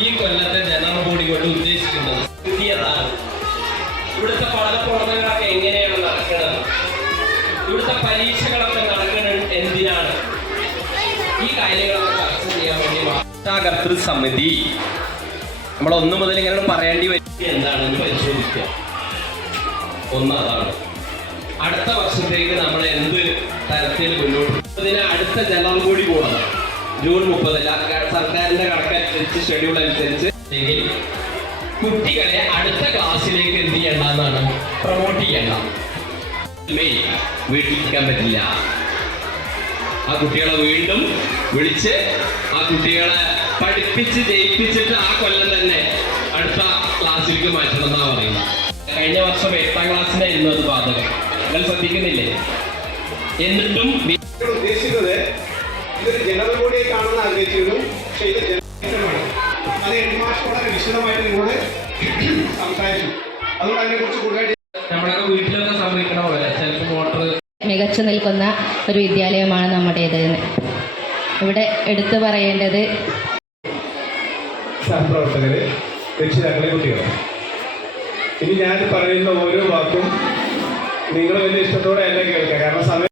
ഈ കൊല്ലത്തെ general body കൊണ്ട് ഉദ്ദേശിക്കുന്നത് പുതിയതാണ്. ഇവിടുത്തെ പഠന പ്രവർത്തനങ്ങളൊക്കെ എങ്ങനെയാണ് നടക്കുന്നത്, ഇവിടുത്തെ പരീക്ഷകളൊക്കെ നടക്കുന്നത് എന്തിനാണ്, ഈ കാര്യങ്ങളൊക്കെ ചർച്ച ചെയ്യാൻ വേണ്ടി രക്ഷാകർതൃ സമിതി നമ്മൾ 1 മുതൽ ഇങ്ങനെ പറയേണ്ടി വരും എന്താണെന്ന് പരിശോധിക്കുക. ഒന്ന് അതാണ്. അടുത്ത വർഷത്തേക്ക് നമ്മൾ എന്ത് തരത്തിൽ മുന്നോട്ട് അടുത്ത ജനറൽ ബോഡി കൂടണം ജൂൺ 30 സർക്കാരിന്റെ കണക്കനുസരിച്ച് ഷെഡ്യൂൾ അനുസരിച്ച് കുട്ടികളെ അടുത്ത ക്ലാസ്സിലേക്ക് എന്ത് ചെയ്യേണ്ടെന്നാണ് പ്രൊമോട്ട് ചെയ്യേണ്ട. വീട്ടിലിരിക്കാൻ പറ്റില്ല. ആ കുട്ടികളെ വീണ്ടും വിളിച്ച് ആ കുട്ടികളെ പഠിപ്പിച്ച് ജയിപ്പിച്ചിട്ട് ആ കൊല്ലം തന്നെ അടുത്ത ക്ലാസ്സിലേക്ക് മാറ്റണം എന്നാണ് പറയുന്നത്. കഴിഞ്ഞ വർഷം 8ാം ക്ലാസ്സിനായിരുന്നു അത് ബാധകം. നിങ്ങൾ ശ്രദ്ധിക്കുന്നില്ലേ? എന്നിട്ടും ഉദ്ദേശിക്കുന്നത് ഇതൊരു ജനറൽ ബോഡിയെ കാണുന്ന ആഗ്രഹിച്ചിരുന്നു. പക്ഷേ ഇത് ജനമാണ്. അത് ഹെഡ് മാസ്റ്റർ വളരെ വിശദമായിട്ട് നിങ്ങളോട് സംസാരിച്ചു. അതുകൊണ്ട് അതിനെക്കുറിച്ച് കൂടുതലായിട്ട് നമ്മളൊക്കെ വീട്ടിലൊക്കെ സംഭവിക്കണ പോലെ ചിലപ്പോൾ മോട്ടർ മികച്ചു നിൽക്കുന്ന ഒരു വിദ്യാലയമാണ് നമ്മുടേത്. ഇവിടെ എടുത്തു പറയേണ്ടത് സഹപ്രവർത്തകര്, രക്ഷിതാക്കളെ, കുട്ടികൾ. ഇനി ഞാൻ പറയുന്ന ഓരോ വാക്കും നിങ്ങൾ വലിയ ഇഷ്ടത്തോടെ എല്ലാം കേൾക്കുക. കാരണം സമയം